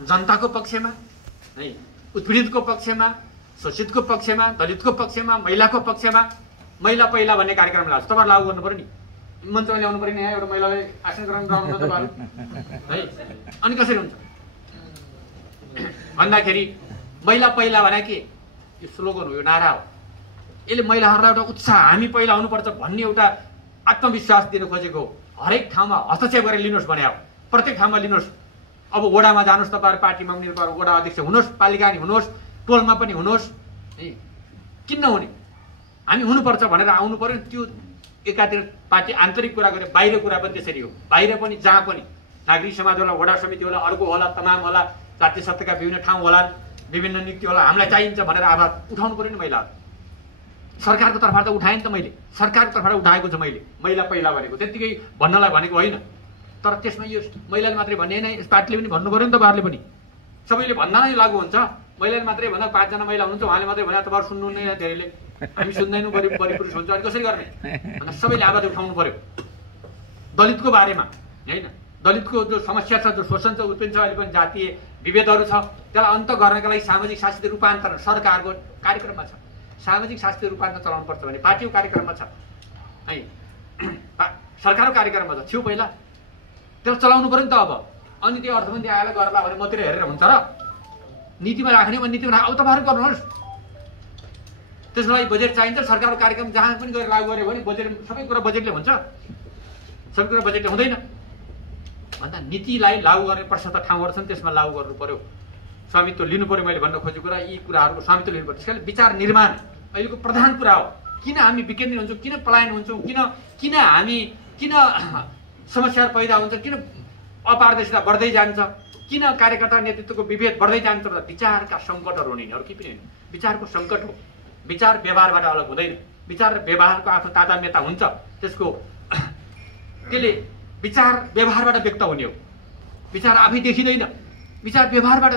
जनताको पक्षमा है, उत्पीडितको पक्षमा, शोषितको पक्षमा, दलितको पक्षमा, महिलाको पक्षमा महिला पहिला भन्ने कार्यक्रम लाग्छ। तपाईहरु लागू गर्नु पर्यो नि, मन्त्रीले ल्याउनु पर्यो नि, यहाँ एउटा महिलालाई आसन ग्रहण गराउनु तपाईहरु है। अनि कसरी हुन्छ भन्दाखेरि महिला पहिला भने के यो स्लोगन हो, यो नारा हो। यसले महिलाहरूलाई एउटा उत्साह, हामी पहिला आउनुपर्छ भन्ने एउटा आत्मविश्वास दिन खोजेको। हरेक ठाउँमा हस्तक्षेप गरेर लिनुहोस् भने हो, प्रत्येक ठाउँमा लिनुहोस्। अब वडामा जानुहोस्, तपाईँहरू पार्टीमा पनि वडा अध्यक्ष हुनुहोस्, पालिका नि हुनुहोस्, टोलमा पनि हुनुहोस्, किन नहुने? हामी हुनुपर्छ भनेर आउनु पर्यो नि। त्यो एकातिर पार्टी आन्तरिक कुरा गरे, बाहिर कुरा पनि त्यसरी हो। बाहिर पनि जहाँ पनि नागरिक समाज होला, वडा समिति होला, अर्को होला, तमाम होला, जातीय सत्ताका विभिन्न ठाउँ होला, विभिन्न नियुक्ति होला, हामीलाई चाहिन्छ भनेर आवाज उठाउनु पर्यो नि महिला। सरकारको तर्फबाट त उठाएँ नि त मैले, सरकारको तर्फबाट उठाएको छ मैले, महिला पहिला भनेको त्यतिकै भन्नलाई भनेको होइन। तर त्यसमा यो महिलाले मात्रै भन्ने होइन, यस पार्टीले पनि भन्नु पर्यो नि, तपाईँहरूले पनि। सबैले भन्दा नै लागु हुन्छ। महिलाले मात्रै भन्दा 5 जना महिला हुनुहुन्छ, उहाँले मात्रै भने तपाईँहरू सुन्नुहुन्न धेरैले, हामी सुन्दैनौँ, बढी-पुरुष हुन्छ, अनि कसरी गर्ने भन्दा सबैले आवाज उठाउनु पर्यो। दलितको बारेमा होइन, दलितको जो समस्या छ, जो शोषण छ, उत्पीडन छ, अहिले पनि जातीय विभेदहरू छ, त्यसलाई अन्त गर्नका लागि सामाजिक शास्त्रीय रूपान्तरण सरकारको कार्यक्रममा छ। सामाजिक शास्त्रीय रूपान्तरण चलाउनु पर्छ भने पार्टीको कार्यक्रममा छ है, सरकारको कार्यक्रममा छ, थियो पहिला, त्यसलाई चलाउनु पर्यो नि त। अब अनि त्यो अर्थमन्त्री आएर गर्ला भने मात्रै हेरेर हुन्छ र? नीतिमा राख्ने भने नीतिमा अब तपाईँहरू गर्नुहोस्। त्यसको लागि बजेट चाहिन्छ। सरकारको कार्यक्रम जहाँ पनि गएर लागू गऱ्यो भने बजेट, सबै कुरा बजेटले हुन्छ, सबै कुरा बजेटले हुँदैन भन्दा नीतिलाई लागू गर्ने प्रशस्त ठाउँहरू छन्, त्यसमा लागू गर्नु पर्यो। स्वामित्व लिनु पर्यो। मैले भन्न खोजेको कुरा यी कुराहरूको स्वामित्व लिनु पर्यो। त्यसकारण विचार निर्माण अहिलेको प्रधान कुरा हो। किन हामी विकेन्द्रित हुन्छौँ, किन पलायन हुन्छौँ, किन हामी किन समस्याहरू पैदा हुन्छ, किन अपारदर्शिता बढ्दै जान्छ, किन कार्यकर्ता नेतृत्वको विभेद बढ्दै जान्छ? विचारका सङ्कटहरू हुने, अरू केही पनि होइन। विचारको सङ्कट हो। विचार व्यवहारबाट अलग हुँदैन। विचार र व्यवहारको आफ्नो तादात्म्यता हुन्छ। त्यसले विचार व्यवहारबाट व्यक्त हुने हो। विचार आफै देखिँदैन, विचार व्यवहारबाट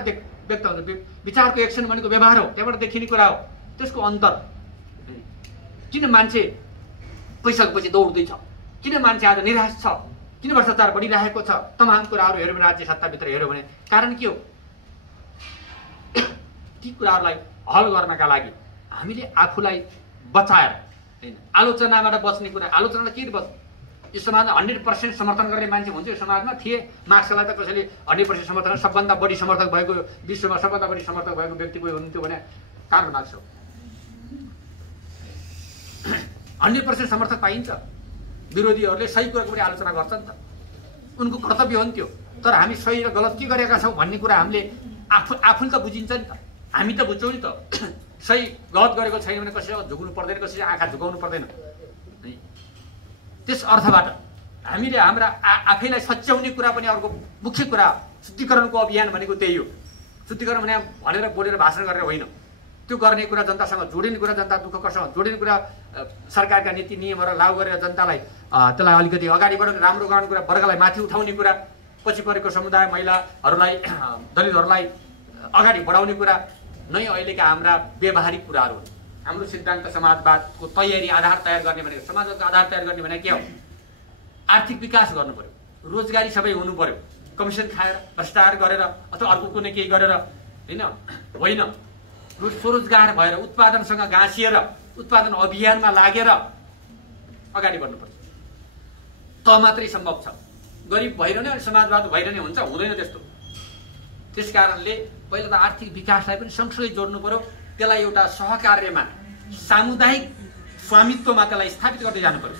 व्यक्त हुन्छ। विचारको एक्सन भनेको व्यवहार हो, त्यहाँबाट देखिने कुरा हो। त्यसको अन्तर किन मान्छे पैसाको पछि दौड्दैछ, किन मान्छे आज निराश छ, किन भ्रष्टाचार बढिरहेको छ, तमाम कुराहरू हेऱ्यो भने, राज्य सत्ताभित्र हेऱ्यो भने कारण के हो? ती कुराहरूलाई हल गर्नका लागि हामीले आफूलाई बचाएर हैन, आलोचनाबाट बच्ने कुरा, आलोचनालाई के बच्छ? यो समाजमा 100% समर्थन गर्ने मान्छे हुन्छ यो समाजमा थिए। मार्क्सलाई त कसैले 100% समर्थन, सबभन्दा बढी समर्थक भएको, विश्वमा सबभन्दा बढी समर्थक भएको व्यक्ति कोही हुनुहुन्थ्यो भने कार्ल मार्क्स हो। 100% समर्थक पाइन्छ। विरोधीहरूले सही कुराको पनि आलोचना गर्छ नि त, उनको कर्तव्य हो नि त्यो। तर हामी सही र गलत के गरेका छौँ भन्ने कुरा हामीले आफूले त बुझिन्छ नि त, हामी त बुझ्छौँ नि त। सही गलत गरेको छैन भने कसैले झुक्नु पर्दैन, कसैले आँखा झुकाउनु पर्दैन। त्यस अर्थबाट हामीले हाम्रा आफैलाई सच्याउने कुरा पनि अर्को मुख्य कुरा। शुद्धिकरणको अभियान भनेको त्यही हो। शुद्धिकरण भनेर बोलेर भाषण गरेर होइन, त्यो गर्ने कुरा, जनतासँग जोडिने कुरा, जनता दुःख कष्टसँग जोडिने कुरा, सरकारका नीति नियमहरू लागू गरेर जनतालाई त्यसलाई अलिकति अगाडि बढाउने, राम्रो गर्ने कुरा, वर्गलाई माथि उठाउने कुरा, पछि परेको समुदाय, महिलाहरूलाई, दलितहरूलाई अगाडि बढाउने कुरा नै अहिलेका हाम्रा व्यवहारिक कुराहरू हुन्। हाम्रो सिद्धान्त समाजवादको तयारी, आधार तयार गर्ने भनेको, समाजको आधार तयार गर्ने भनेको के हो? आर्थिक विकास गर्नु पर्यो, रोजगारी सबै हुनु पर्यो। कमिसन खाएर, भ्रष्टाचार गरेर अथवा अर्को कुनै केही गरेर होइन, स्वरोजगार भएर, उत्पादनसँग गाँसिएर, उत्पादन अभियानमा लागेर अगाडि बढ्नुपर्छ। त मात्रै सम्भव छ। गरिब भएर नै समाजवाद भएर नै हुन्छ? हुँदैन त्यस्तो। त्यस कारणले पहिला त आर्थिक विकासलाई पनि सँगसँगै जोड्नु पर्यो। त्यसलाई एउटा सहकार्यमा, सामुदायिक स्वामित्वमा त्यसलाई स्थापित गर्दै जानु पर्यो।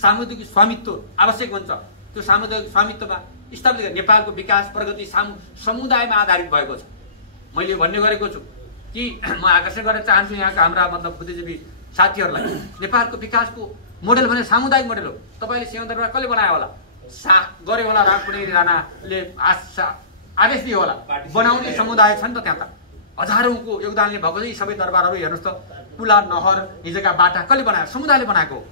सामुदायिक स्वामित्व आवश्यक हुन्छ। त्यो सामुदायिक स्वामित्वमा स्थापित गरेर नेपालको विकास प्रगति समुदायमा आधारित भएको छ। मैले भन्ने गरेको छु कि म आकर्षण गर्न चाहन्छु यहाँका हाम्रा बुद्धिजीवी साथीहरूलाई। नेपालको विकासको मोडेल भने सामुदायिक मोडेल हो। तपाईँले सिंहदरबार कसले बनायो होला? गर्यो होला, रामपुरी राणाले आदेश दियो होला। बनाउने समुदाय छ नि त त्यहाँ त, हजारौँको योगदानले भएको छ। यी सबै दरबारहरू हेर्नुहोस् त, पुला, नहर, हिजोका बाटा कसले बनायो? समुदायले बनाएको हो।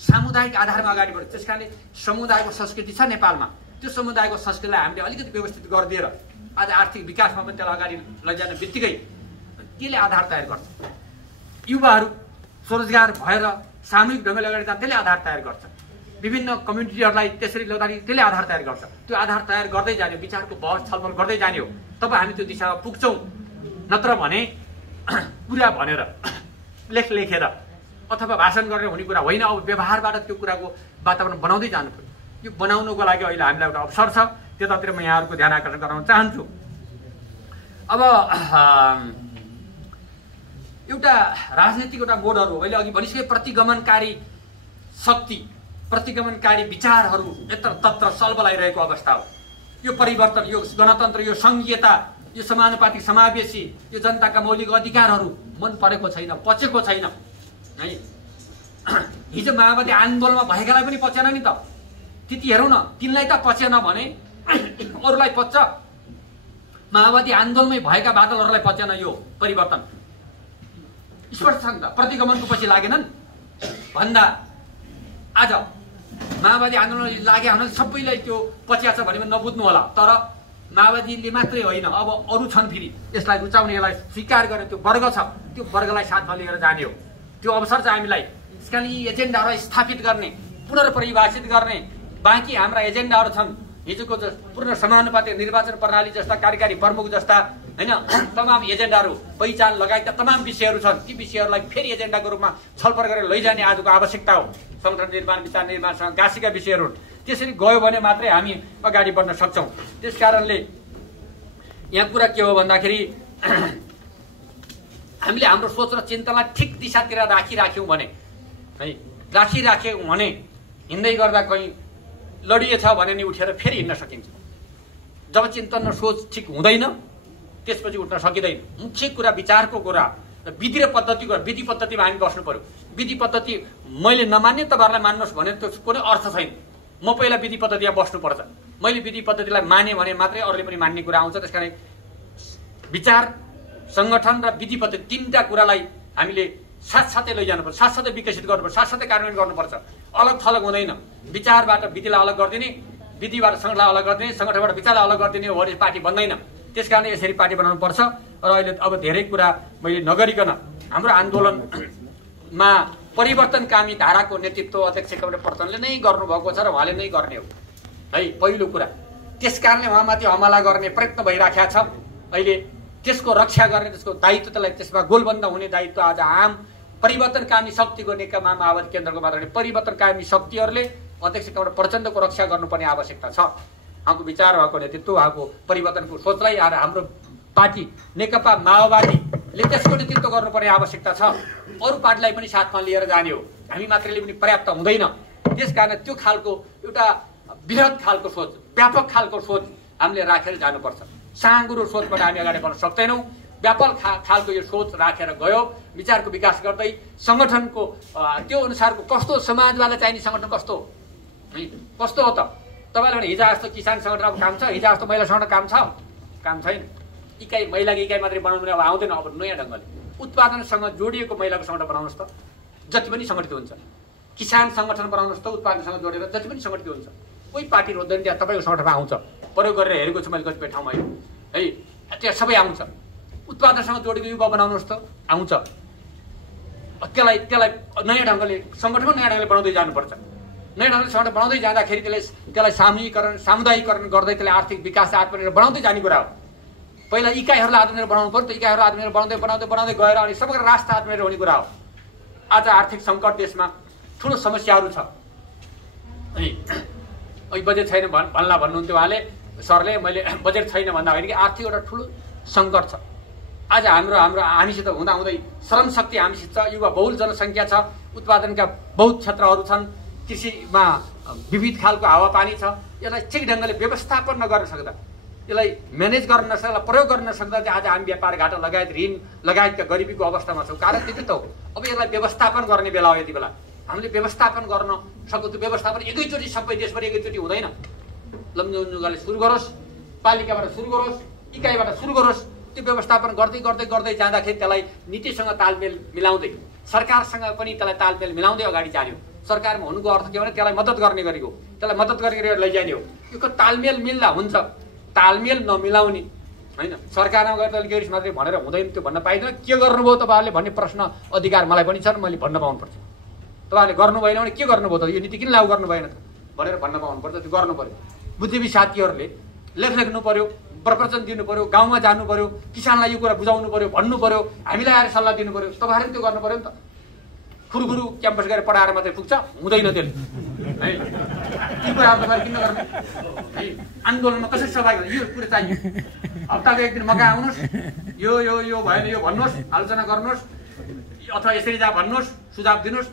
सामुदायिक आधारमा अगाडि बढ्यो। त्यस कारणले समुदायको संस्कृति छ नेपालमा। त्यो समुदायको संस्कृतिलाई हामीले अलिकति व्यवस्थित गरिदिएर आज आर्थिक विकासमा पनि त्यसलाई अगाडि लैजाने बित्तिकै त्यसले आधार तयार गर्छ। युवाहरू स्वरोजगार भएर सामूहिक ढङ्गले अगाडि जान्छ, त्यसले आधार तयार गर्छ। विभिन्न कम्युनिटीहरूलाई त्यसरी ल्याउँदाखेरि त्यसले आधार तयार गर्छ। त्यो आधार तयार गर्दै जाने, विचारको बहस छलफल गर्दै जाने हो, तब हामी त्यो दिशामा पुग्छौँ। नत्र भने कुरा भनेर लेखेर अथवा भाषण गरेर हुने कुरा होइन। अब व्यवहारबाट त्यो कुराको वातावरण बनाउँदै जानु पर्यो। यो बनाउनुको लागि अहिले हामीलाई एउटा अवसर छ, त्यतातिर म यहाँहरूको ध्यान आकर्षण गराउन चाहन्छु। अब एउटा राजनीतिक एउटा मोडहरू मैले अघि भनिसके प्रतिगमनकारी शक्ति, प्रतिगमनकारी विचारहरू यत्र तत्र सल्बलाइरहेको अवस्था हो। यो परिवर्तन, यो गणतन्त्र, यो सङ्घीयता, यो समानुपातिक समावेशी, यो जनताका मौलिक अधिकारहरू मन परेको छैन, पचेको छैन है। हिजो माओवादी आन्दोलनमा भएकालाई पनि पचेन नि त। त्यति हेरौँ न, तिनलाई त पचेन भने अरूलाई पच्छ। माओवादी आन्दोलनमै भएका बादलहरूलाई पचेन यो परिवर्तन। स्पष्ट छ नि त, प्रतिगमनको पछि लागेनन् भन्दा आज माओवादी आन्दोलन लाग्यो भने सबैलाई त्यो पच्या छ भने नबुझ्नु होला। तर माओवादीले मात्रै होइन, अब अरू छन् फेरि यसलाई रुचाउने, यसलाई स्वीकार गर्ने त्यो वर्ग छ, त्यो वर्गलाई साथमा लिएर जाने हो। त्यो अवसर छ हामीलाई। त्यसकारण यी एजेन्डाहरूलाई स्थापित गर्ने, पुनर्परिभाषित गर्ने बाँकी हाम्रा एजेन्डाहरू छन्। हिजोको पूर्ण समानुपातिक निर्वाचन प्रणाली जस्ता, कार्यकारी प्रमुख जस्ता होइन, तमाम एजेन्डाहरू, पहिचान लगायतका तमाम विषयहरू छन्। ती विषयहरूलाई फेरि एजेन्डाको रूपमा छलफल गरेर लैजाने आजको आवश्यकता हो। संगठन निर्माण, विचार निर्माणसँग गाँसेका विषयहरू त्यसरी गयो भने मात्रै हामी अगाडि बढ्न सक्छौँ। त्यस कारणले यहाँ कुरा के हो भन्दाखेरि हामीले हाम्रो सोच र चिन्तनलाई ठिक दिशातिर राखिराख्यौँ भने है, राखिराख्यौँ भने हिँड्दै गर्दा कहीँ लडिएछ भने नि उठेर फेरि हिँड्न सकिन्छ। जब चिन्तन र सोच ठिक हुँदैन त्यसपछि उठ्न सकिँदैन। मुख्य कुरा विचारको कुरा र विधि र पद्धतिको, विधि पद्धतिमा हामी बस्नु पर्यो। विधि पद्धति मैले नमान्ने तपाईँहरूलाई मान्नुहोस् भने त्यो कुनै अर्थ छैन। म पहिला विधि पद्धतिमा बस्नुपर्छ। मैले विधि पद्धतिलाई माने भने मात्रै अरूले पनि मान्ने कुरा आउँछ। त्यस कारण विचार, सङ्गठन र विधि पद्धति तिनवटा कुरालाई हामीले साथसाथै लैजानुपर्छ, साथसाथै विकसित गर्नुपर्छ, साथसाथै कार्यान्वयन गर्नुपर्छ। अलग थलग हुँदैन। विचारबाट विधिलाई अलग गरिदिने, विधिबाट सङ्गठनलाई अलग गरिदिने, सङ्गठनबाट विचारलाई अलग गरिदिने हो भने पार्टी बन्दैन। त्यस कारण यसरी पार्टी बनाउनुपर्छ। र अहिले अब धेरै कुरा मैले नगरिकन हाम्रो आन्दोलनमा परिवर्तनकामी धाराको नेतृत्व अध्यक्ष कमरेड प्रचण्डले नै गर्नुभएको छ र उहाँले नै गर्ने हो है, पहिलो कुरा। त्यस कारणले उहाँमाथि हमला गर्ने प्रयत्न भइराखेको छ। अहिले त्यसको रक्षा गर्ने, त्यसको दायित्व, त्यसलाई त्यसमा गोलबन्द हुने दायित्व आज आम परिवर्तनकामी शक्तिको नेकपा माओवादी केन्द्रको मात्र परिवर्तनकामी शक्तिहरूले अध्यक्ष कमरेड प्रचण्डको रक्षा गर्नुपर्ने आवश्यकता छ। उहाँको विचार, उहाँको नेतृत्व, उहाँको परिवर्तनको सोचलाई हाम्रो पार्टी नेकपा माओवादीले त्यसको नेतृत्व गर्नुपर्ने आवश्यकता छ। अरू पार्टीलाई पनि साथमा लिएर जाने हो। हामी मात्रैले पनि पर्याप्त हुँदैन। त्यस कारण त्यो खालको एउटा बृहत खालको सोच, व्यापक खालको सोच हामीले राखेर जानुपर्छ। साँगुरो सोचबाट हामी अगाडि बढ्न सक्दैनौँ। व्यापक खालको यो सोच राखेर गयो, विचारको विकास गर्दै सङ्गठनको त्यो अनुसारको कस्तो समाजवादलाई चाहिने सङ्गठन कस्तो हो, कस्तो हो त? तपाईँले भने हिजो जस्तो किसान सङ्गठनको काम छ, हिजो जस्तो महिला सङ्गठन काम छ, काम छैन। इकाइ, महिलाको इकाइ मात्रै बनाउनु अब आउँदैन। अब नयाँ ढङ्गले उत्पादनसँग जोडिएको महिलाको सङ्गठन बनाउनुहोस् त, जति पनि सङ्गठित हुन्छ। किसान सङ्गठन बनाउनुहोस् त, उत्पादनसँग जोडेर जति पनि सङ्गठित हुन्छ। कोही पार्टी रोज्दैन, त्यहाँ तपाईँको सङ्गठनमा आउँछ। प्रयोग गरेर हेरेको छु मैले कतिपय ठाउँमा है, त्यहाँ सबै आउँछ। उत्पादनसँग जोडेको युवा बनाउनुहोस् त, आउँछ। त्यसलाई नयाँ ढङ्गले सङ्गठनमा नयाँ ढङ्गले बनाउँदै जानुपर्छ। नयाँ ढङ्गले सङ्गठन बनाउँदै जाँदाखेरि त्यसलाई सामुदायिकरण गर्दै त्यसलाई आर्थिक विकास आत्मनिर्भर बनाउँदै जाने कुरा हो। पहिला इकाइहरूलाई आत्मनिर्भर बनाउनु पर्यो, त इकाइहरू आत्मनिर्भर बनाउँदै गएर अनि समग्र राष्ट्र आत्मनिर्भर हुने कुरा हो। आज आर्थिक सङ्कट देशमा ठुलो समस्याहरू छ है। अहिले बजेट छैन भन्नुहुन्थ्यो उहाँले, सरले। मैले बजेट छैन भन्दा होइन कि आर्थिक एउटा ठुलो सङ्कट छ। आज हामीसित हुँदाहुँदै श्रम शक्ति हामीसित छ, युवा बहुल जनसङ्ख्या छ, उत्पादनका बहुत क्षेत्रहरू छन्, कृषिमा विविध खालको हावापानी छ। यसलाई ठिक ढङ्गले व्यवस्थापन नगर्न सक्दा, यसलाई म्यानेज गर्न नसक्दा, प्रयोग गर्न नसक्दा चाहिँ आज हामी व्यापार घाटा लगायत ऋण लगायतका गरिबीको अवस्थामा छौँ। कारण त्यति त हो। अब यसलाई व्यवस्थापन गर्ने बेला हो। यति बेला हामीले व्यवस्थापन गर्न सक्यो। त्यो व्यवस्थापन एकैचोटि सबै देशभरि एकैचोटि हुँदैन। लम्जुङ्गाले सुरु गरोस्, पालिकाबाट सुरु गरोस्, इकाइबाट सुरु गरोस्। त्यो व्यवस्थापन गर्दै जाँदाखेरि त्यसलाई नीतिसँग तालमेल मिलाउँदै, सरकारसँग पनि त्यसलाई तालमेल मिलाउँदै अगाडि जाने हो। सरकारमा हुनुको अर्थ के भने त्यसलाई मद्दत गर्ने गरेको, त्यसलाई मद्दत गरेर लैजाने हो। यो तालमेल मिल्दा हुन्छ, तालमेल नमिलाउने होइन। सरकारमा गएर त गेरिस मात्रै भनेर हुँदैन, त्यो भन्न पाइँदैन। के गर्नुभयो तपाईँहरूले भन्ने प्रश्न अधिकार मलाई पनि छ, मैले भन्न पाउनुपर्छ। तपाईँहरूले गर्नु भएन भने के गर्नुभयो त, यो नीति किन लागू गर्नु भएन त भनेर भन्न पाउनुपर्छ। त्यो गर्नु पर्यो। बुद्धिजीवी साथीहरूले लेख्नु पर्यो, प्रवचन दिनु पर्यो, गाउँमा जानु पर्यो, किसानलाई यो कुरा बुझाउनु पर्यो, भन्नु पर्यो, हामीलाई आएर सल्लाह दिनु पर्यो। तपाईँहरूले त्यो गर्नु पर्यो नि त। खुरुखुरु क्याम्पस गएर पढाएर मात्रै पुग्छ, हुँदैन त्यसले है। यी कुराहरू तपाईँले किन गर्नु है? आन्दोलनमा कसरी सहभागी गर्नु, यो कुरो चाहियो। हप्ताको एक दिन मौका आउनुहोस्, यो यो यो भएन यो भन्नुहोस्, आलोचना गर्नुहोस्, अथवा यसरी जा भन्नुहोस्, सुझाव दिनुहोस्।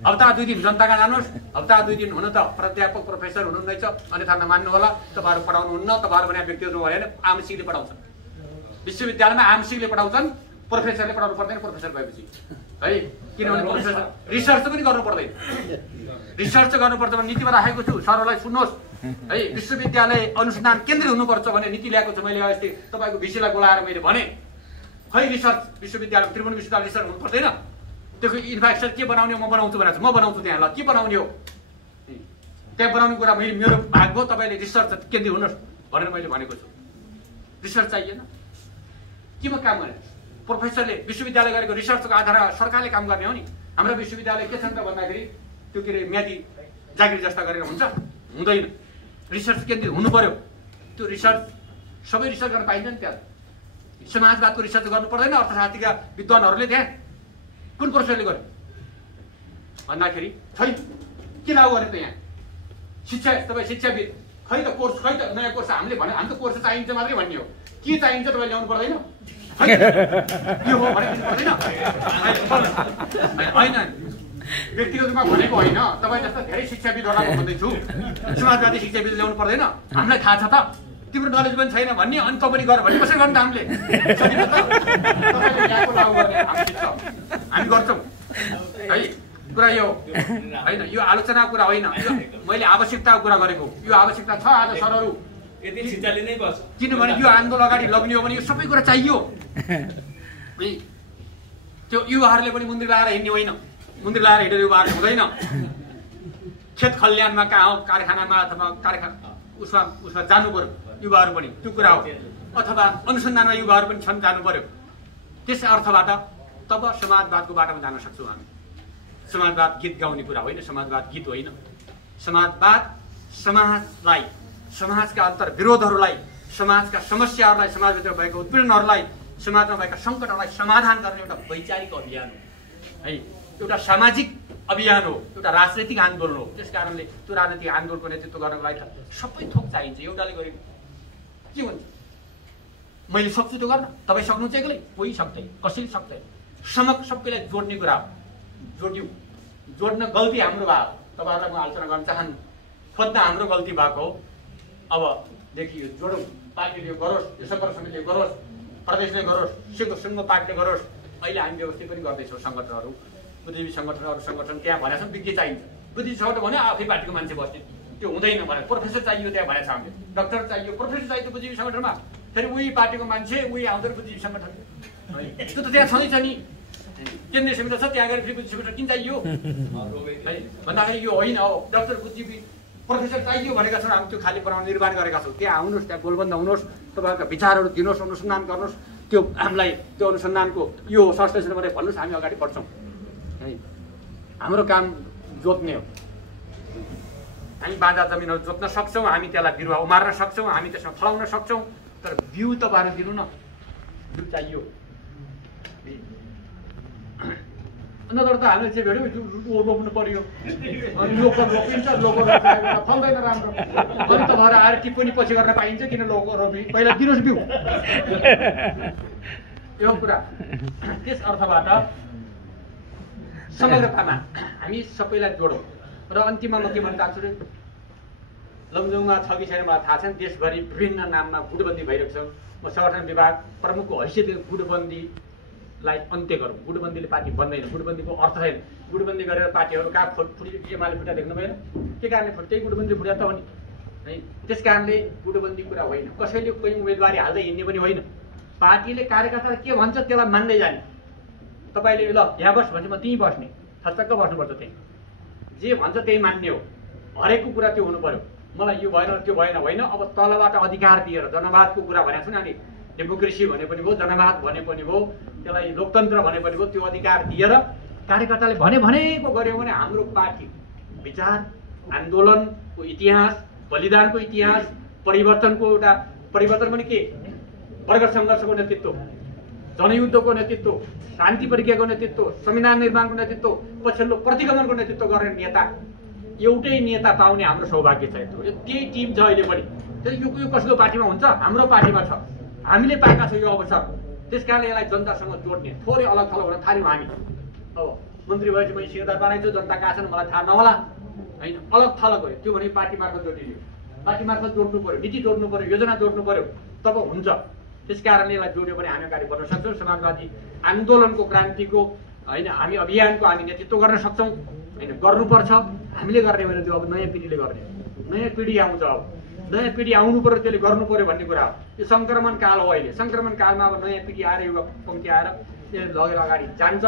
हप्ता 2 दिन जनताका जानुहोस्। हप्ता 2 दिन हुन त प्राध्यापक प्रोफेसर हुनुहुँदैछ, अन्यथा नमान्नु होला। तपाईँहरू पढाउनुहुन्न, तपाईँहरू भने व्यक्तिहरू भएन, आंशिकले पढाउँछन्। विश्वविद्यालयमा आंशिकले पढाउँछन्, प्रोफेसरले पढाउनु पर्दैन। प्रोफेसर भएपछि है, किनभने प्रोफेसर रिसर्च पनि गर्नु पर्दैन। रिसर्च गर्नुपर्छ भने नीतिमा राखेको छु, सरहरूलाई सुन्नुहोस् है। विश्वविद्यालय अनुसन्धान केन्द्र हुनुपर्छ भने नीति ल्याएको छु मैले। अस्ति तपाईँको भिसीलाई बोलाएर मैले भने खै रिसर्च विश्वविद्यालय त्रिभुवन विश्वविद्यालय रिसर्च हुनु पर्दैन। त्यो इन्फ्रास्ट्रक्चर के बनाउने म बनाउँछु भनेको छु, म बनाउँछु त्यहाँ। ल के बनाउने हो त्यहाँ बनाउने कुरा मेरो भाग हो। तपाईँले रिसर्च केन्द्र हुनुहोस् भनेर मैले भनेको छु। रिसर्च चाहिएन, केमा काम गर्ने? प्रोफेसरले विश्वविद्यालय गरेको रिसर्चको आधारमा सरकारले काम गर्ने हो नि। हाम्रो विश्वविद्यालय के छन् त भन्दाखेरि त्यो के अरे म्यादी जागिर जस्ता गरेर हुन्छ, हुँदैन। रिसर्च केन्द्र हुनु पर्यो। त्यो रिसर्च सबै रिसर्च गर्न पाइन्छ नि त्यहाँ। समाजवादको रिसर्च गर्नु पर्दैन अर्थशास्त्रीका विद्वानहरूले त्यहाँ? कुन प्रोफेसरले गर्यो भन्दाखेरि खै के लागू गर्ने त यहाँ? शिक्षा, तपाईँ शिक्षाविद खै त कोर्स, खै त नयाँ कोर्स हामीले भन्यो। हामी त कोर्स चाहिन्छ मात्रै भन्ने हो। के चाहिन्छ तपाईँ ल्याउनु पर्दैन? के हो भने पर्दैन होइन। व्यक्तिगत रूपमा भनेको होइन, तपाईँ जस्तो धेरै शिक्षाविदहरूलाई म भन्दैछु। समाजवादी शिक्षाविद ल्याउनु पर्दैन? हामीलाई थाहा छ त, तिम्रो नलेज पनि छैन भन्ने, अनि तँ पनि गर भन्ने कसरी गर्नु त हामीले? तपाईँले ल्याएको लागू गर्ने हामी गर्छौँ है। कुरा यो होइन, यो आलोचनाको कुरा होइन, मैले आवश्यकताको कुरा गरेको। यो आवश्यकता छ आज सरहरू, किनभने यो आन्दोलन अगाडि लग्ने हो भने यो सबै कुरा चाहियो। त्यो युवाहरूले पनि मुन्द्री लगाएर हिँड्ने होइन, मुन्द्री लगाएर हिँडेर युवाहरू हुँदैन। खेत खल्यानमा कहाँ हो, कारखानामा अथवा उसमा जानु पर्यो युवाहरू पनि, त्यो कुरा हो। अथवा अनुसन्धानमा युवाहरू पनि छन्, जानु पर्यो। त्यस अर्थबाट तब समाजवादको बाटोमा जान सक्छौँ हामी। समाजवाद गीत गाउने कुरा होइन, समाजवाद गीत होइन। समाजवाद समाजलाई, समाजका अन्तर्विरोधहरूलाई, समाजका समस्याहरूलाई, समाजभित्र भएको उत्पीडनहरूलाई, समाजमा भएका सङ्कटहरूलाई समाधान गर्ने एउटा वैचारिक अभियान हो है। एउटा सामाजिक अभियान हो, एउटा राजनैतिक आन्दोलन हो। त्यस कारणले त्यो राजनैतिक आन्दोलनको नेतृत्व गर्नको लागि सबै थोक चाहिन्छ। एउटाले गरेको के हुन्छ? मैले सक्छु त्यो गर्न, तपाईँ सक्नुहुन्छ एक्लै? कोही सक्दैन, कसैले सक्दैन। सबैलाई जोड्ने कुरा हो। जोड्न गल्ती हाम्रो भयो। तपाईँहरूलाई म आलोचना गर्न चाहन्न, खोज्न हाम्रो गल्ती भएको हो। अबदेखि यो जोडौँ, पार्टीले गरोस्, यो सङ्घर्ष समितिले गरोस्, प्रदेशले गरोस्, सिङ्गो पार्टीले गरोस्। अहिले हामी व्यवस्थित पनि गर्दैछौँ सङ्गठनहरू, बुद्धिजीवी सङ्गठन, अरू सङ्गठन। त्यहाँ भनेको छ विज्ञ चाहिन्छ। बुद्धिजीवी सङ्गठन भने आफै पार्टीको मान्छे बस्ने, त्यो हुँदैन भने। प्रोफेसर चाहियो त्यहाँ भनेको छ हामीले, डाक्टर चाहियो, प्रोफेसर चाहियो बुद्धिजीवी सङ्गठनमा। फेरि उही पार्टीको मान्छे, उही आउँदैन बुद्धिजीवी सङ्गठन। त्यो त त्यहाँ छँदैछ नि, केन्द्रीय समिति छ, त्यहाँ गएर फेरि बुद्धिजीवी सङ्गठन किन चाहियो भन्दाखेरि यो होइन। अब डाक्टर, बुद्धिजीवी, प्रोफेसर चाहियो भनेका छौँ हामी। त्यो खाली बनाउन निर्माण गरेका छौँ। त्यहाँ आउनुहोस्, त्यहाँ गोलबन्द हुनुहोस्, तपाईँहरूका विचारहरू दिनुहोस्, अनुसन्धान गर्नुहोस्। त्यो हामीलाई त्यो अनुसन्धानको यो संश्लेषण गरेर भन्नुहोस्, हामी अगाडि बढ्छौँ है। हाम्रो काम जोत्ने हो। हामी बाजा जमिनहरू जोत्न सक्छौँ, हामी त्यसलाई बिरुवा उमार्न सक्छौँ, हामी त्यसमा फलाउन सक्छौँ। तर बिउ तपाईँहरू दिनु न, बिउ चाहियो। नत्र त हामीले चाहिँ भेट्यौँ रोप्नु पर्यो, अनि लोकल रोपिन्छ, लोकल फल्दैन राम्रो। अनि तपाईँहरू आएर टिप्पणी पछि गर्न पाइन्छ किन लोकल रोपी? पहिला दिनुहोस् बिउ। यो कुरा। त्यस अर्थबाट समग्रतामा हामी सबैलाई जोडौँ। र अन्तिममा म के भन्न चाहन्छु रे, लमजुङमा छ कि छैन मलाई थाहा छैन, देशभरि विभिन्न नाममा गुटबन्दी भइरहेको छ। म संगठन विभाग प्रमुखको हैसियतले गुटबन्दीलाई अन्त्य गरौँ। गुटबन्दीले पार्टी बन्दैन, गुटबन्दीको अर्थ छैन। गुटबन्दी गरेर पार्टीहरू कहाँ एमाले फुटा देख्नु भएन? के कारणले फुट्यो? त्यही गुटबन्दी फुट्या त हो नि है। त्यस कारणले गुटबन्दी कुरा होइन, कसैले कोही उम्मेदवारी हाल्दै हिँड्ने पनि होइन। पार्टीले कार्यकर्ताले के भन्छ त्यसलाई मान्दै जाने। तपाईँले ल यहाँ बस भन्छ, म त्यहीँ बस्ने, थचक्क बस्नुपर्छ। त्यहीँ जे भन्छ त्यही मान्ने हो। हरेकको कुरा त्यो हुनु पर्यो। मलाई यो भएन, त्यो भएन होइन। अब तलबाट अधिकार दिएर, जनवादको कुरा भनेको छ नि, अनि डेमोक्रेसी भने पनि हो, जनवाद भने पनि हो, त्यसलाई लोकतन्त्र भने पनि हो, त्यो अधिकार दिएर कार्यकर्ताले भनेको गर्यो भने हाम्रो पार्टी विचार, आन्दोलनको इतिहास, बलिदानको इतिहास, परिवर्तनको एउटा परिवर्तन पनि के वर्ग सङ्घर्षको नेतृत्व, जनयुद्धको नेतृत्व, शान्ति प्रक्रियाको नेतृत्व, संविधान निर्माणको नेतृत्व, पछिल्लो प्रतिगमनको नेतृत्व गर्ने नेता एउटै नेता पाउने हाम्रो सौभाग्य छ। त्यही टिम छ अहिले पनि। यो कसको पार्टीमा हुन्छ? हाम्रो पार्टीमा छ। हामीले पाएका छौँ यो अवसर। त्यसकारणले यसलाई जनतासँग जोड्ने थोरै अलग थलग हुन थाल्यौँ हामी। अब मन्त्री भएपछि मैले सिंहदरबार बनाइछु, जनता कहाँ छन् मलाई थाहा नहोला होइन, अलग थलग भयो। त्यो भने पार्टी मार्फत जोडियो, पार्टी मार्फत जोड्नु पर्यो, नीति जोड्नु पर्यो, योजना जोड्नु पर्यो, तब हुन्छ। त्यस कारणले यसलाई जोड्यो भने हामी अगाडि बढ्न सक्छौँ। समाजवादी आन्दोलनको क्रान्तिको होइन हामी अभियानको हामी नेतृत्व गर्न सक्छौँ होइन, गर्नुपर्छ। हामीले गर्ने भने त्यो अब नयाँ पिँढीले गर्ने, नयाँ पिँढी आउँछ। अब नयाँ पिँढी आउनु पर्यो, त्यसले गर्नु पर्यो भन्ने कुरा हो। यो सङ्क्रमण काल हो अहिले। सङ्क्रमण कालमा अब नयाँ पिँढी आएर युवा पङ्क्ति आएर यसले लगेर अगाडि जान्छ।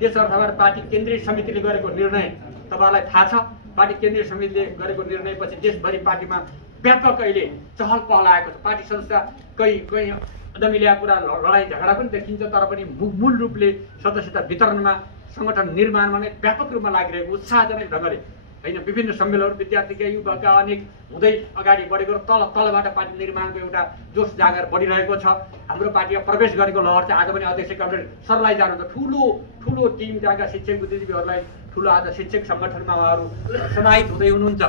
देश अर्थात् पार्टी केन्द्रीय समितिले गरेको निर्णय तपाईँलाई थाहा छ। पार्टी केन्द्रीय समितिले गरेको निर्णयपछि देशभरि पार्टीमा व्यापक अहिले चहल पहल आएको छ। पार्टी संस्था कहीँ अदमिल्या कुरा लडाइँ झगडा पनि देखिन्छ, तर पनि मूल रूपले सदस्यता वितरणमा, सङ्गठन निर्माणमा नै व्यापक रूपमा लागिरहेको उत्साहजनक ढङ्गले होइन। विभिन्न सम्मेलन, विद्यार्थीका युवाका अनेक हुँदै अगाडि बढेको र तलबाट पार्टी निर्माणको एउटा जोस जागर बढिरहेको छ। हाम्रो पार्टीमा प्रवेश गरेको लहर चाहिँ आज पनि अध्यक्ष कमरेड सरलाई जानुहुन्छ। ठुलो टिम त्यहाँका शिक्षक बुद्धिजीवीहरूलाई, ठुलो आज शिक्षक सङ्गठनमा उहाँहरू समाहित हुँदै हुनुहुन्छ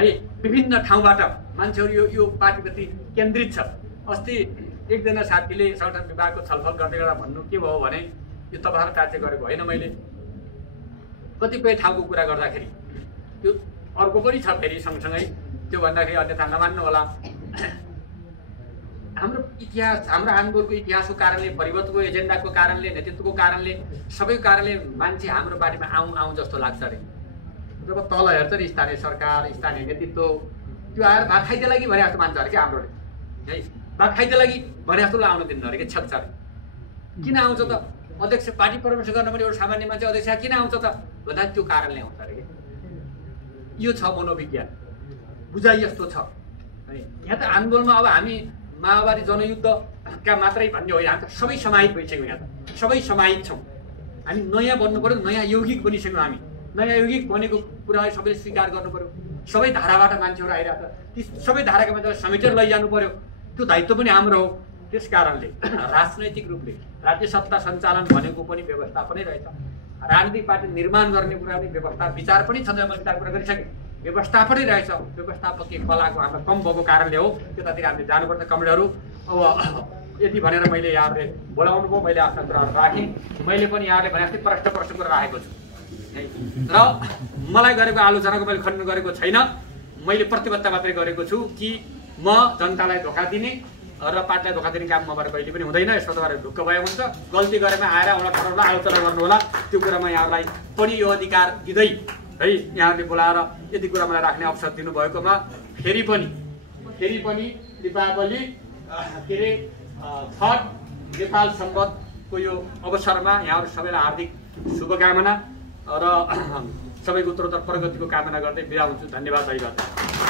है। विभिन्न ठाउँबाट मान्छेहरू यो पार्टीप्रति केन्द्रित छ। अस्ति एकजना साथीले सङ्गठन विभागको छलफल गर्दै गर्दा भन्नु के भयो भने यो तपाईँहरू कार्य गरेको होइन। मैले कतिपय ठाउँको कुरा गर्दाखेरि त्यो अर्को पनि छ फेरि सँगसँगै, त्यो भन्दाखेरि अन्यथा नमान्नु होला। हाम्रो इतिहास, हाम्रो आन्दोलनको इतिहासको कारणले, परिवर्तनको एजेन्डाको कारणले, नेतृत्वको कारणले, सबैको कारणले मान्छे हाम्रो पार्टीमा आउँ जस्तो लाग्छ अरे। जब तल हेर्छ नि स्थानीय सरकार, स्थानीय नेतृत्व, त्यो आएर भाग खाइदिएला कि भने जस्तो मान्छ अरे क्या हाम्रोले है। भाग खाइदिएला कि भने जस्तो आउनु दिन्न अरे कि छेक्छ अरे। किन आउँछ त? अध्यक्ष पार्टी प्रवेश गर्न पनि एउटा सामान्य मान्छे अध्यक्ष किन आउँछ त भन्दा त्यो कारणले आउँछ अरे। यो छ मनोविज्ञान, बुझाइ यस्तो छ है। यहाँ त आन्दोलनमा अब हामी माओवादी जनयुद्धका मात्रै भन्ने होइन, हामी त सबै समाहित भइसक्यौँ। यहाँ त सबै समाहित छौँ। हामी नयाँ बन्नु पऱ्यो, नयाँ यौगिक बनिसक्यौँ हामी। नयाँ यौगिक बनेको कुरालाई सबैले स्वीकार गर्नु पऱ्यो। सबै धाराबाट मान्छेहरू आइरहेको छ, ती सबै धाराका मान्छेलाई समेटेर लैजानु पऱ्यो। त्यो दायित्व पनि हाम्रो हो। त्यस कारणले राजनैतिक रूपले राज्य सत्ता सञ्चालन भनेको पनि व्यवस्थापनै रहेछ। राजनीतिक पार्टी निर्माण गर्ने कुरा पनि व्यवस्था विचार पनि छ। मैले कुरा गरिसकेँ, व्यवस्थापनै रहेछ। व्यवस्थापकीय कलाको हाम्रो कम भएको कारणले हो। त्यतातिर हामीले जानुपर्छ कमरेडहरू। अब यति भनेर मैले यहाँहरूले बोलाउनु भयो, मैले आफ्ना कुराहरू राखेँ। मैले पनि यहाँले भने जस्तै प्रश्न कुरा राखेको छु है। र मलाई गरेको आलोचनाको मैले खण्डन गरेको छैन। मैले प्रतिबद्धता मात्रै गरेको छु कि म जनतालाई धोका दिने र पार्टीलाई धोका दिने काम मबाट कहिले पनि हुँदैन। यसो तपाईँहरू ढुक्क भयो हुन्छ। गल्ती गरेमा आएर एउटा ठहरला आलोचना गर्नु होला। त्यो कुरामा यहाँहरूलाई पनि यो अधिकार दिँदै है, यहाँहरूले बोलाएर यति कुरा मलाई राख्ने अवसर दिनुभएकोमा फेरि पनि दीपावली के अरे छठ नेपाल सम्बन्धको यो अवसरमा यहाँहरू सबैलाई हार्दिक शुभकामना र सबैको उत्तरोत्तर प्रगतिको कामना गर्दै बिदा हुन्छु। धन्यवाद।